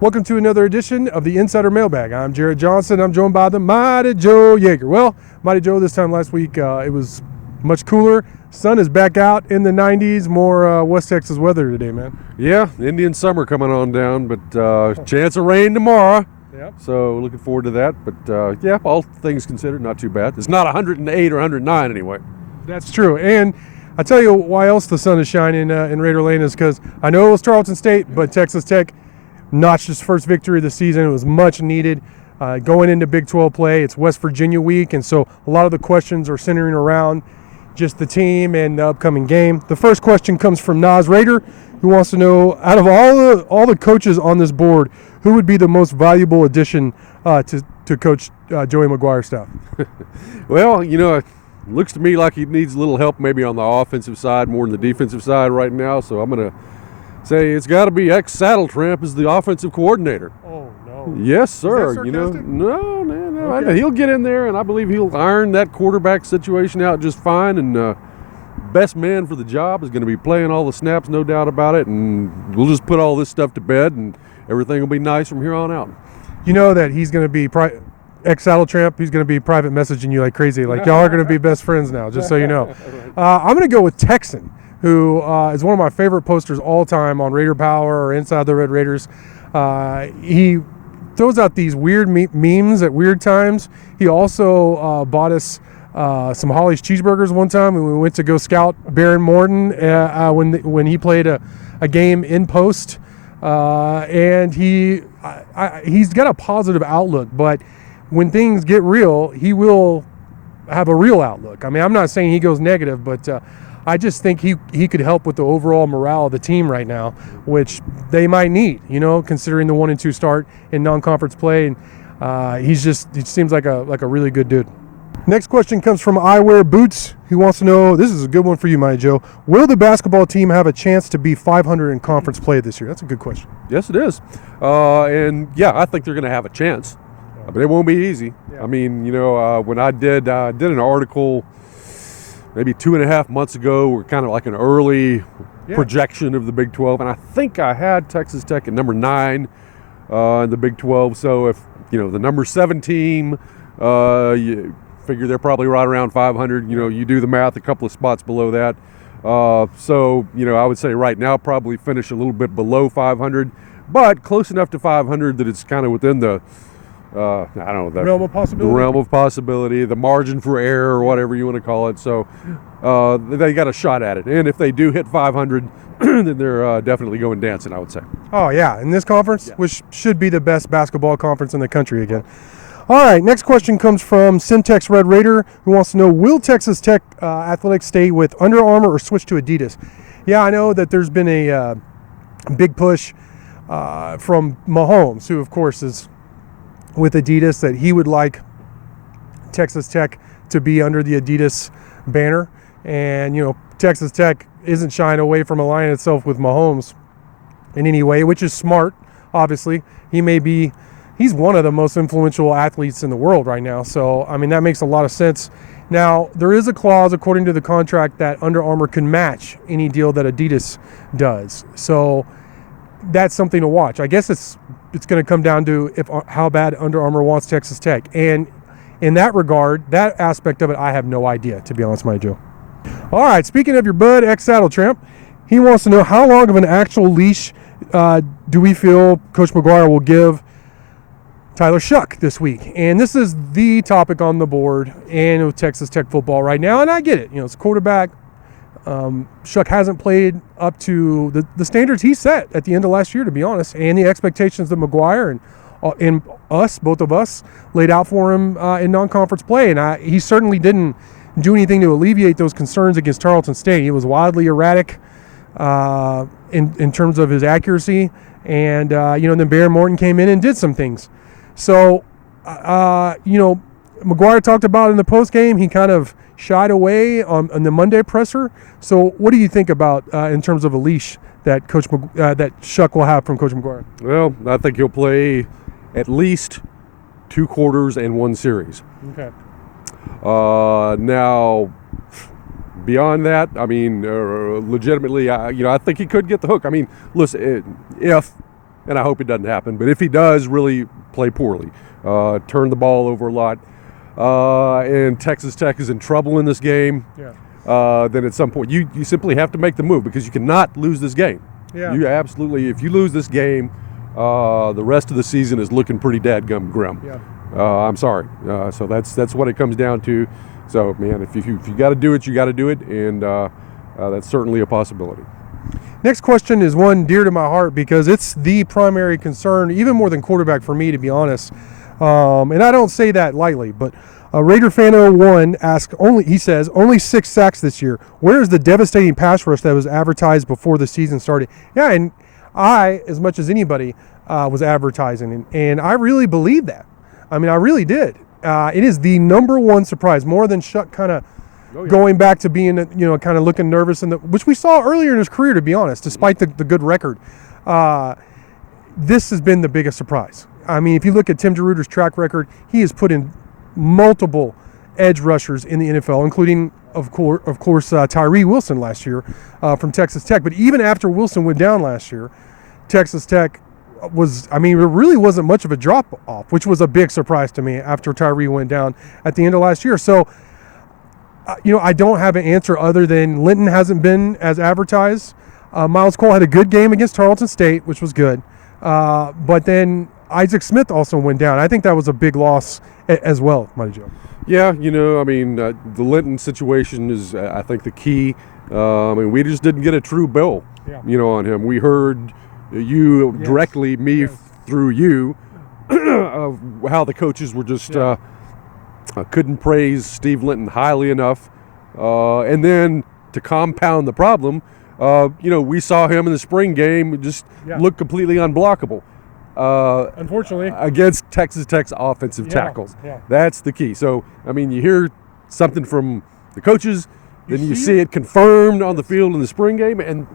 Welcome to another edition of the Insider Mailbag. I'm Jared Johnson. I'm joined by the Mighty Joe Yeager. Well, Mighty Joe, this time last week, it was much cooler. Sun is back out in the 90s. More West Texas weather today, man. Yeah, Indian summer coming on down, but chance of rain tomorrow. Yep. So looking forward to that. But yeah, all things considered, not too bad. It's not 108 or 109 anyway. That's true. And I tell you why else the sun is shining in Raider Lane is because I know it was Tarleton State, but Texas Tech notched its first victory of the season. It was much needed. Going into Big 12 play, it's West Virginia week, and so a lot of the questions are centering around just the team and the upcoming game. The first question comes from Nas Raider, who wants to know, out of all the coaches on this board, who would be the most valuable addition to Coach Joey McGuire's staff? Well, you know, it looks to me like he needs a little help maybe on the offensive side more than the defensive side right now, so I'm going to say it's got to be ex-Saddletramp as the offensive coordinator. Oh, no. Yes, sir. Is that You know, sarcastic? no. Okay. He'll get in there, and I believe he'll iron that quarterback situation out just fine. And best man for the job is going to be playing all the snaps, no doubt about it. And we'll just put all this stuff to bed, and everything will be nice from here on out. You know that he's going to be ex-Saddletramp. He's going to be private messaging you like crazy. Like, y'all are going to be best friends now, just so you know. I'm going to go with Texan, who is one of my favorite posters all time on Raider Power or Inside the Red Raiders. He throws out these weird memes at weird times. He also bought us some Holly's cheeseburgers one time when we went to go scout Baron Morton when he played a game in post. And he's got a positive outlook, but when things get real, he will have a real outlook. I mean, I'm not saying he goes negative, but I just think he could help with the overall morale of the team right now, which they might need, you know, considering the 1-2 start in non-conference play. And he seems like a really good dude. Next question comes from I Wear Boots, who wants to know, this is a good one for you, my Joe. Will the basketball team have a chance to be 500 in conference play this year? That's a good question. Yes, it is. And yeah, I think they're going to have a chance, but it won't be easy. Yeah. I mean, you know, when I did an article maybe 2.5 months ago, we're kind of like an early projection of the Big 12, and I think I had Texas Tech at number 9 in the Big 12. So if, you know, the number 7 team, you figure they're probably right around 500. You know, you do the math, a couple of spots below that. So, you know, I would say right now probably finish a little bit below 500, but close enough to 500 that it's kind of within the I don't know, the Realm of possibility. The realm of possibility, the margin for error, or whatever you want to call it. So they got a shot at it. And if they do hit 500, then they're definitely going dancing, I would say. Oh, yeah, in this conference, which should be the best basketball conference in the country again. All right, next question comes from Syntex Red Raider, who wants to know, will Texas Tech athletics stay with Under Armour or switch to Adidas? Yeah, I know that there's been a big push from Mahomes, who, of course, is with Adidas, that he would like Texas Tech to be under the Adidas banner. And, you know, Texas Tech isn't shying away from aligning itself with Mahomes in any way, which is smart, obviously. He's one of the most influential athletes in the world right now. So, I mean, that makes a lot of sense. Now, there is a clause, according to the contract, that Under Armour can match any deal that Adidas does. So that's something to watch. I guess it's going to come down to how bad Under Armour wants Texas Tech. And in that regard, that aspect of it, I have no idea, to be honest, my Joe. All right, speaking of your bud, ex-Saddletramp, he wants to know, how long of an actual leash do we feel Coach McGuire will give Tyler Shuck this week? And this is the topic on the board and with Texas Tech football right now, and I get it. You know, it's quarterback. Shuck hasn't played up to the standards he set at the end of last year, to be honest, and the expectations that McGuire and both of us, laid out for him in non-conference play. And he certainly didn't do anything to alleviate those concerns against Tarleton State. He was wildly erratic in terms of his accuracy, and then Baron Morton came in and did some things. So, McGuire talked about in the post game, he kind of shied away on the Monday presser. So, what do you think about in terms of a leash that that Shuck will have from Coach McGuire? Well, I think he'll play at least 2 quarters and 1 series. Okay. Now, beyond that, I mean, legitimately, I think he could get the hook. I mean, listen, if and I hope it doesn't happen, but if he does really play poorly, turn the ball over a lot, and Texas Tech is in trouble in this game, then at some point you simply have to make the move, because you cannot lose this game. You absolutely, if you lose this game, the rest of the season is looking pretty dadgum grim. I'm sorry. So that's what it comes down to. So, man, if you got to do it, you got to do it, and that's certainly a possibility. Next question is one dear to my heart, because it's the primary concern, even more than quarterback for me, to be honest. And I don't say that lightly, but Raider Fan 01 asks, he says, only 6 sacks this year. Where is the devastating pass rush that was advertised before the season started? Yeah, and I, as much as anybody, was advertising, and I really believe that. I mean, I really did. It is the number one surprise, more than Shuck kind of going back to being, kind of looking nervous, which we saw earlier in his career, to be honest, despite the good record. This has been the biggest surprise. I mean, if you look at Tim DeRuyter's track record, he has put in multiple edge rushers in the NFL, including, of course, Tyree Wilson last year from Texas Tech. But even after Wilson went down last year, Texas Tech it really wasn't much of a drop-off, which was a big surprise to me after Tyree went down at the end of last year. So, I don't have an answer other than Linton hasn't been as advertised. Miles Cole had a good game against Tarleton State, which was good. But then Isaac Smith also went down. I think that was a big loss as well, Mighty Joe. Yeah, the Linton situation is, I think, the key. We just didn't get a true bill, on him. We heard you directly, me through you, of how the coaches were just couldn't praise Steve Linton highly enough. And then to compound the problem, we saw him in the spring game just look completely unblockable. Unfortunately. Against Texas Tech's offensive tackles. That's the key. So, you hear something from the coaches, then you see it confirmed on the field in the spring game, and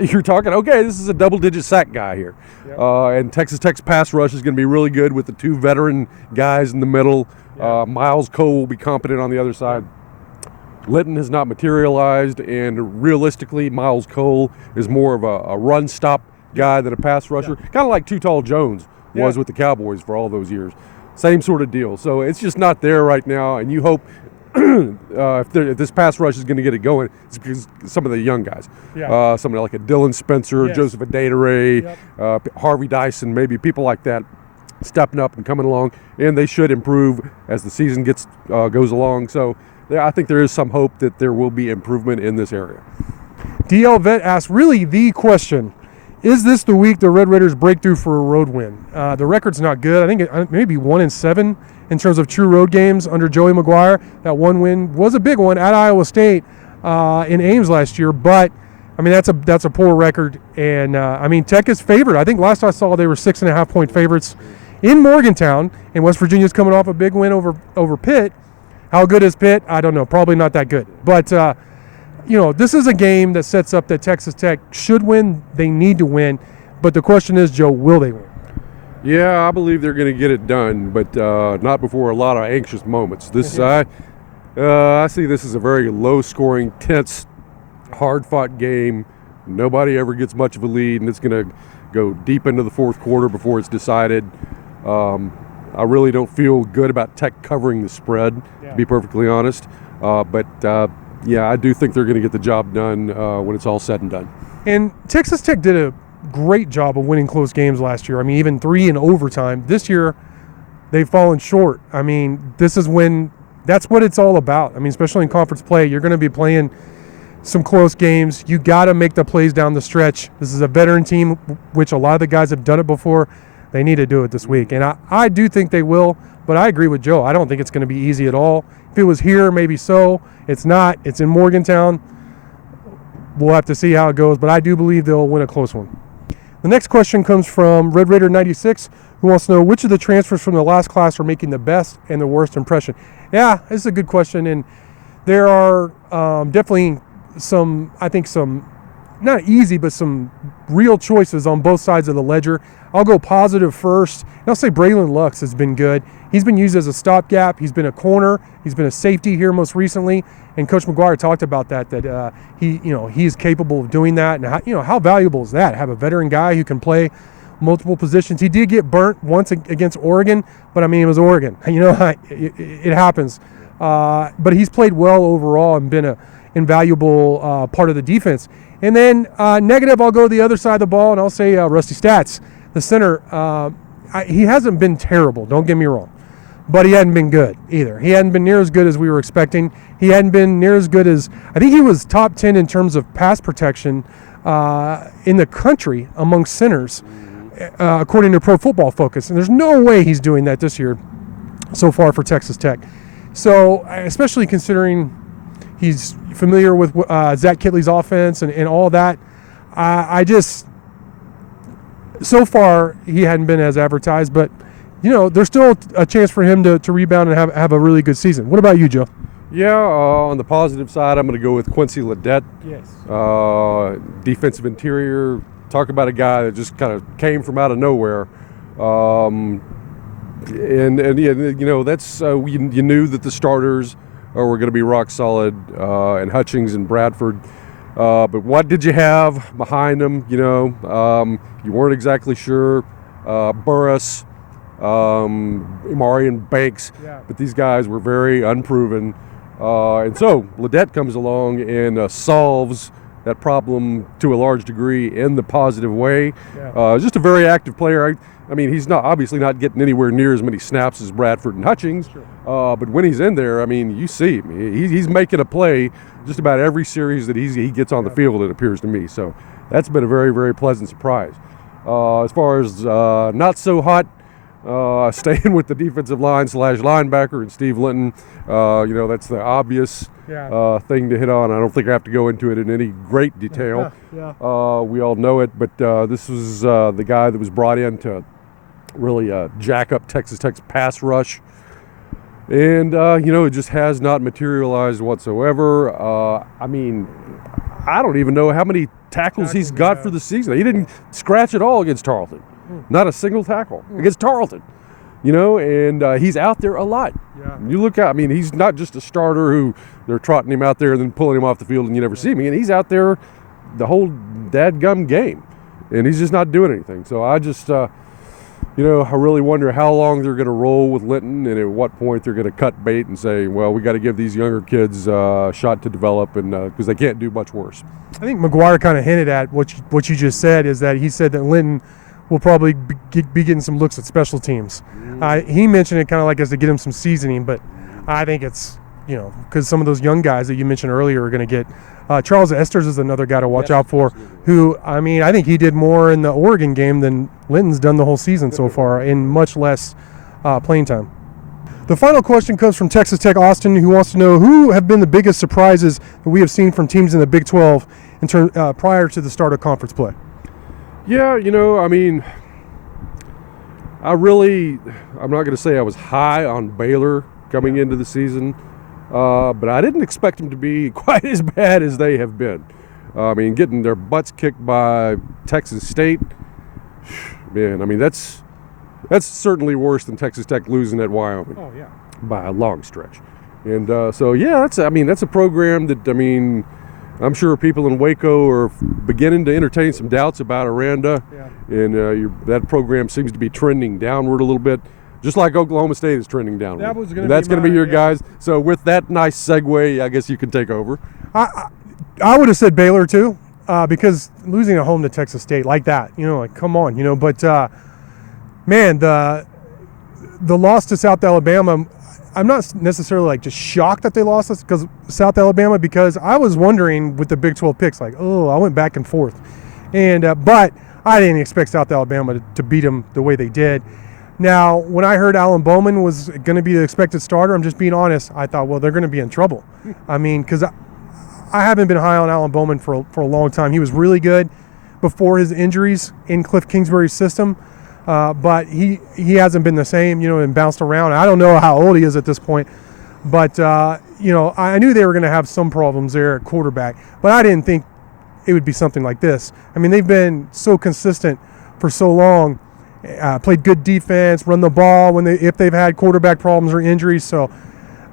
you're talking, okay, this is a double-digit sack guy here. And Texas Tech's pass rush is going to be really good with the 2 veteran guys in the middle. Miles Cole will be competent on the other side. Linton has not materialized, and realistically, Miles Cole is more of a run-stop guy than a pass rusher. Kind of like Too Tall Jones was with the Cowboys for all those years. Same sort of deal. So it's just not there right now, and you hope if this pass rush is going to get it going, it's because some of the young guys. Somebody like a Dylan Spencer, Joseph Adedire, Harvey Dyson, maybe people like that stepping up and coming along, and they should improve as the season goes along. So I think there is some hope that there will be improvement in this area. DL Vet asks, really the question, is this the week the Red Raiders break through for a road win? The record's not good. I think it may be 1-7 in terms of true road games under Joey McGuire. That one win was a big one at Iowa State in Ames last year, but that's a poor record. And Tech is favored. I think last I saw they were 6.5-point favorites in Morgantown, and West Virginia's coming off a big win over Pitt. How good is Pitt? I don't know. Probably not that good. But this is a game that sets up that Texas Tech should win. They need to win. But the question is, Joe, will they win? Yeah, I believe they're going to get it done, but not before a lot of anxious moments. I see this as a very low-scoring, tense, hard-fought game. Nobody ever gets much of a lead, and it's going to go deep into the fourth quarter before it's decided. I really don't feel good about Tech covering the spread, to be perfectly honest. But I do think they're going to get the job done when it's all said and done. And Texas Tech did a great job of winning close games last year. Even 3 in overtime. This year, they've fallen short. This is when that's what it's all about. Especially in conference play, you're going to be playing some close games. You got to make the plays down the stretch. This is a veteran team, which a lot of the guys have done it before. They need to do it this week. And I do think they will, but I agree with Joe. I don't think it's going to be easy at all. If it was here, maybe so. It's not. It's in Morgantown. We'll have to see how it goes, but I do believe they'll win a close one. The next question comes from Red Raider 96, who wants to know which of the transfers from the last class are making the best and the worst impression. Yeah, this is a good question, and there are definitely some, not easy, but some real choices on both sides of the ledger. I'll go positive first, and I'll say Braylon Lux has been good. He's been used as a stopgap. He's been a corner. He's been a safety here most recently, and Coach McGuire talked about that he is capable of doing that. And how valuable is that? Have a veteran guy who can play multiple positions. He did get burnt once against Oregon, but I mean, it was Oregon. It happens. But he's played well overall and been an invaluable part of the defense. And then negative, I'll go the other side of the ball, and I'll say Rusty Stats, the center. He hasn't been terrible, don't get me wrong, but he hadn't been good either. He hadn't been near as good as we were expecting. He hadn't been near as good as, I think he was top 10 in terms of pass protection in the country among centers, according to Pro Football Focus. And there's no way he's doing that this year so far for Texas Tech. So, especially considering he's familiar with Zach Kitley's offense and all that, so far he hadn't been as advertised, but there's still a chance for him to rebound and have a really good season. What about you, Joe? Yeah, on the positive side, I'm going to go with Quincy Ledet. Yes. Defensive interior. Talk about a guy that just kind of came from out of nowhere. And that's you knew that the starters were going to be rock solid, and Hutchings and Bradford. But what did you have behind them? You weren't exactly sure. Burris, Marion Banks, but these guys were very unproven. And so Ledet comes along and solves that problem to a large degree in the positive way. Just a very active player. I mean, he's obviously not getting anywhere near as many snaps as Bradford and Hutchings, but when he's in there, I mean, you see him. He's making a play just about every series that he gets on the field, it appears to me. So that's been a very, very pleasant surprise. As far as not so hot, staying with the defensive line / linebacker and Steve Linton, that's the obvious thing to hit on. I don't think I have to go into it in any great detail. We all know it, but this was the guy that was brought in to really jack up Texas Tech's pass rush. And, it just has not materialized whatsoever. I mean, I don't even know how many tackles he's got for the season. He didn't scratch at all against Tarleton. Not a single tackle against Tarleton. And he's out there a lot. You look out, I mean, he's not just a starter who they're trotting him out there and then pulling him off the field and you never see him again. He's out there the whole dadgum game, and he's just not doing anything. So I just, I really wonder how long they're going to roll with Linton and at what point they're going to cut bait and say, well, we got to give these younger kids a shot to develop, and because they can't do much worse. I think McGuire kind of hinted at what you just said, is that he said that Linton will probably be getting some looks at special teams. He mentioned it kind of like as to get him some seasoning, but I think it's, because some of those young guys that you mentioned earlier are going to get. Charles Esters is another guy to watch out for, who, I mean, I think he did more in the Oregon game than Linton's done the whole season so far, in much less playing time. The final question comes from Texas Tech Austin, who wants to know who have been the biggest surprises that we have seen from teams in the Big 12 prior to the start of conference play. Yeah, I mean, I'm not going to say I was high on Baylor coming into the season, but I didn't expect them to be quite as bad as they have been. I mean, getting their butts kicked by Texas State, man, I mean, that's certainly worse than Texas Tech losing at Wyoming. Oh, yeah. By a long stretch. And that's a program that, I mean, I'm sure people in Waco are beginning to entertain some doubts about Aranda, and that program seems to be trending downward a little bit, just like Oklahoma State is trending downward. That's going to be your guys. So with that nice segue, I guess you can take over. I would have said Baylor too, because losing at home to Texas State like that, come on, but man, the loss to South Alabama, I'm not necessarily just shocked that they lost us because South Alabama, because I was wondering with the Big 12 picks, I went back and forth, and but I didn't expect South Alabama to beat them the way they did. Now, when I heard Alan Bowman was going to be the expected starter, I'm just being honest, I thought, well, they're going to be in trouble. I mean, because I haven't been high on Alan Bowman for a long time. He was really good before his injuries in Cliff Kingsbury's system. But he hasn't been the same, and bounced around. I don't know how old he is at this point, but, I knew they were going to have some problems there at quarterback, but I didn't think it would be something like this. I mean, they've been so consistent for so long, played good defense, run the ball if they've had quarterback problems or injuries. So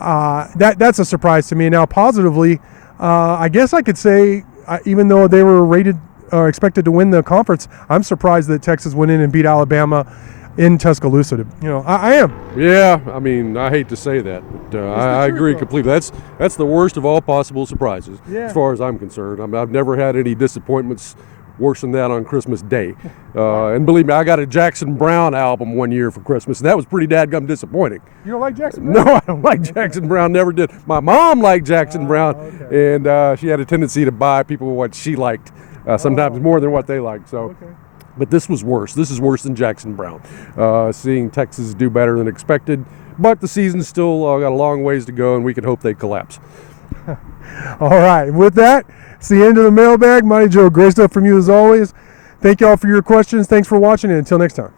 that's a surprise to me. Now, positively, I guess I could say, even though they were rated or expected to win the conference, I'm surprised that Texas went in and beat Alabama in Tuscaloosa. I am. Yeah, I mean, I hate to say that, but I agree completely. That's the worst of all possible surprises, as far as I'm concerned. I've never had any disappointments worse than that on Christmas Day. And believe me, I got a Jackson Brown album one year for Christmas, and that was pretty dadgum disappointing. You don't like Jackson Brown? No, I don't like Jackson Brown, never did. My mom liked Jackson Brown, and she had a tendency to buy people what she liked, sometimes more than what they liked. So. But this was worse. This is worse than Jackson Brown. Seeing Texas do better than expected, but the season's still got a long ways to go, and we can hope they collapse. All right. With that, it's the end of the mailbag. Mighty Joe, great stuff from you as always. Thank you all for your questions. Thanks for watching, and until next time.